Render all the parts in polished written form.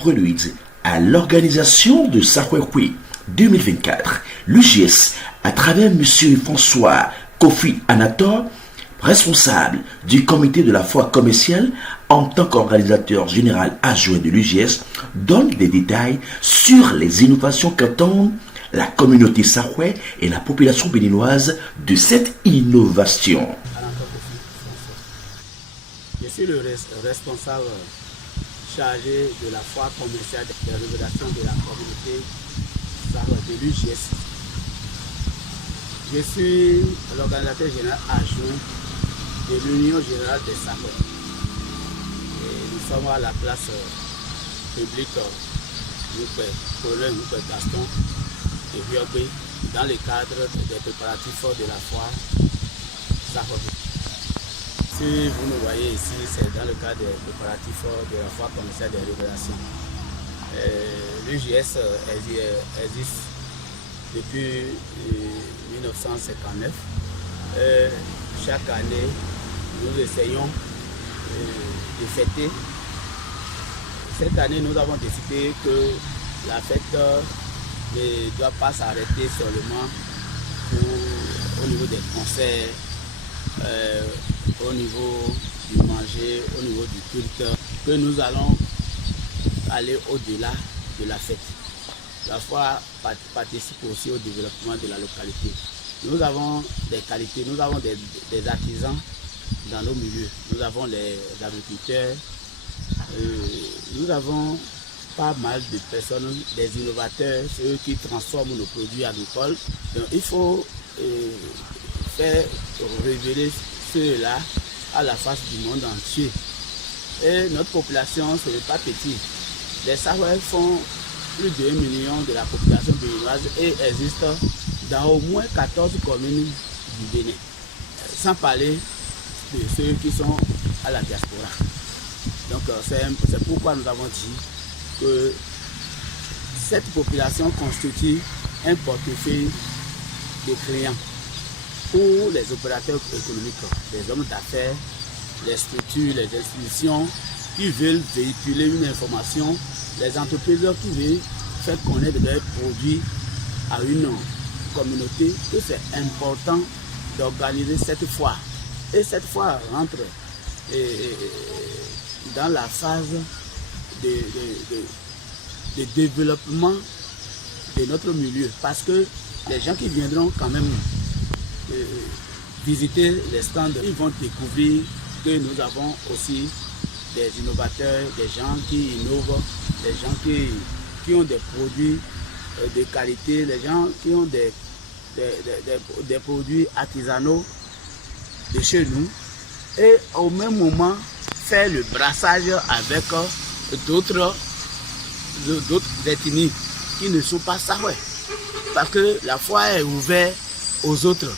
prélude à l'organisation de Sahwehwe 2024. L'UJS, à travers M. François Kofi Anator, responsable du comité de la foi commerciale en tant qu'organisateur général adjoint de l'UJS, donne des détails sur les innovations qu'attendent la communauté sahwais et la population béninoise de cette innovation. Je suis le responsable chargé de la foi commerciale des révélations de la communauté sahwais de l'UJS. Je suis l'organisateur général adjoint de l'Union générale des Sahwais. Nous sommes à la place publique Colin Gaston et Viogbe dans le cadre des préparatifs de la foire Sahwais. Si vous nous voyez ici, c'est dans le cadre des préparatifs de la foire commerciale des révélations. L'UJS existe depuis 1959. Chaque année, nous essayons de fêter. Cette année, nous avons décidé que la fête ne doit pas s'arrêter seulement au niveau des concerts, au niveau du manger, au niveau du culte, que nous allons aller au-delà de la fête. La foi participe aussi au développement de la localité. Nous avons des qualités, nous avons des artisans dans nos milieux, nous avons les agriculteurs, nous avons pas mal de personnes, des innovateurs, ceux qui transforment nos produits agricoles. Donc il faut faire révéler ceux-là à la face du monde entier. Et notre population, ce n'est pas petit. Les Sahwais font plus de 1 million de la population béninoise et existent dans au moins 14 communes du Bénin, sans parler de ceux qui sont à la diaspora. Donc c'est pourquoi nous avons dit que cette population constitue un portefeuille de clients pour les opérateurs économiques, les hommes d'affaires, les structures, les institutions qui veulent véhiculer une information, les entreprises qui veulent faire connaître leurs produits à une communauté, que c'est important d'organiser cette foire. Et cette foire rentre dans la phase de développement de notre milieu, parce que les gens qui viendront quand même visiter les stands, ils vont découvrir que nous avons aussi des innovateurs, des gens qui innovent, des gens qui ont des produits de qualité, les gens qui ont des produits artisanaux de chez nous, et au même moment faire le brassage avec d'autres ethnies qui ne sont pas sahwais, parce que la foire est ouverte aux autres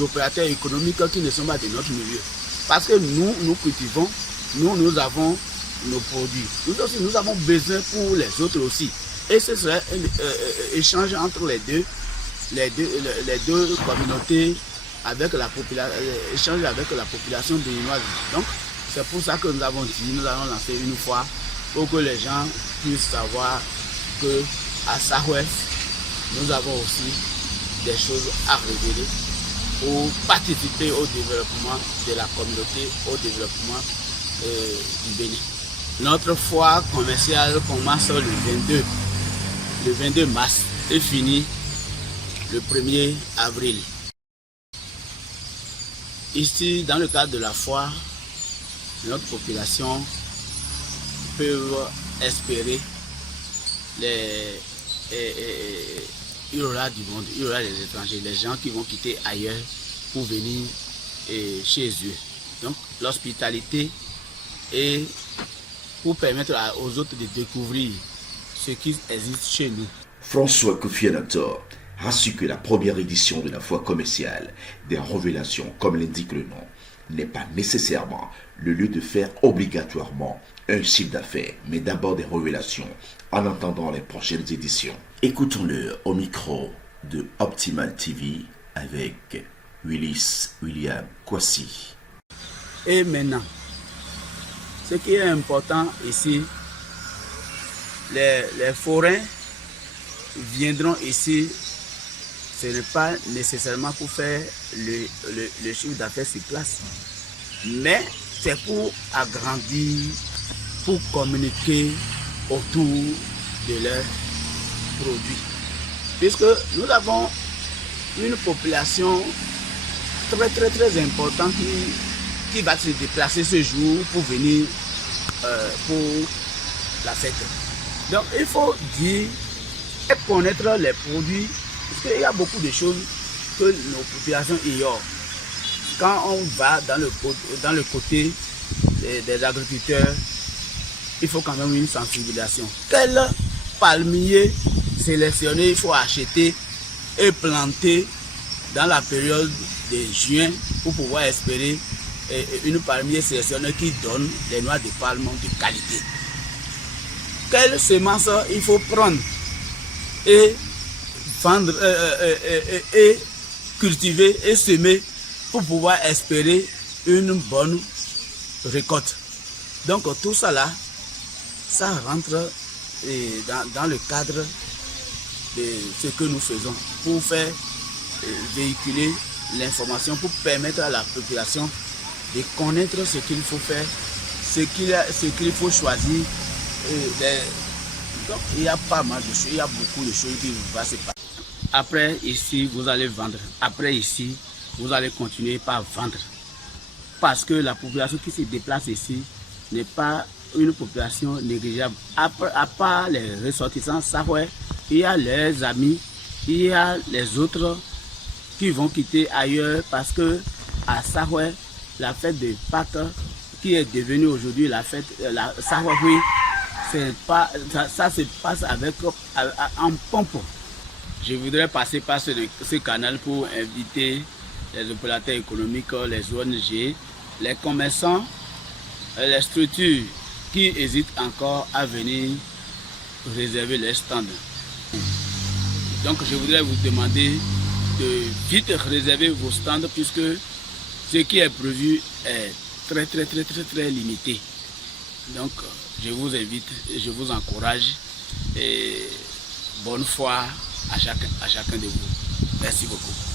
opérateurs économiques qui ne sont pas de notre milieu, parce que nous cultivons, nous avons nos produits, nous avons besoin pour les autres aussi, et ce serait un échange entre les deux communautés, avec la population, échanger avec la population béninoise. Donc c'est pour ça que nous avons dit, nous allons lancer une fois pour que les gens puissent savoir que à Sahwais, nous avons aussi des choses à révéler pour participer au développement de la communauté, au développement du Bénin. Notre foire commerciale commence le 22 mars et finit le 1er avril. Ici, dans le cadre de la foire, notre population peut espérer il y aura du monde, il y aura les étrangers, les gens qui vont quitter ailleurs pour venir chez eux. Donc l'hospitalité est pour permettre aux autres de découvrir ce qui existe chez nous. François Kofi Anator rassure que la première édition de la foire commerciale des révélations, comme l'indique le nom, n'est pas nécessairement le lieu de faire obligatoirement un chiffre d'affaires, mais d'abord des révélations en attendant les prochaines éditions. Écoutons-le au micro de Optimal TV avec William Kwasi. Et maintenant, ce qui est important ici, les forains viendront ici, ce n'est pas nécessairement pour faire le chiffre d'affaires sur place, mais c'est pour agrandir, pour communiquer autour de leurs produits. Puisque nous avons une population très importante qui va se déplacer ce jour pour venir pour la fête. Donc il faut dire et connaître les produits, parce qu'il y a beaucoup de choses que nos populations ignorent. Quand on va dans le côté des agriculteurs, il faut quand même une sensibilisation. Quel palmier sélectionné il faut acheter et planter dans la période de juin pour pouvoir espérer une palmier sélectionnée qui donne des noix de palme de qualité. Quelle semence il faut prendre et vendre et cultiver et semer pour pouvoir espérer une bonne récolte. Donc tout ça là, ça rentre dans le cadre de ce que nous faisons pour faire véhiculer l'information, pour permettre à la population de connaître ce qu'il faut faire, ce qu'il faut choisir. Donc il y a pas mal de choses, il y a beaucoup de choses qui vont se passer. Après ici, vous allez vendre. Après ici, vous allez continuer par vendre. Parce que la population qui se déplace ici n'est pas une population négligeable. À part les ressortissants sahouais, il y a leurs amis, il y a les autres qui vont quitter ailleurs parce que à Sahoué, la fête de Pâques qui est devenue aujourd'hui la fête la Sahoué, ça se passe en pompe. Je voudrais passer par ce canal pour inviter les opérateurs économiques, les ONG, les commerçants, les structures qui hésitent encore à venir réserver les stands. Donc je voudrais vous demander de vite réserver vos stands puisque ce qui est prévu est très limité. Donc je vous invite, je vous encourage et bonne foi à chacun de vous. Merci beaucoup.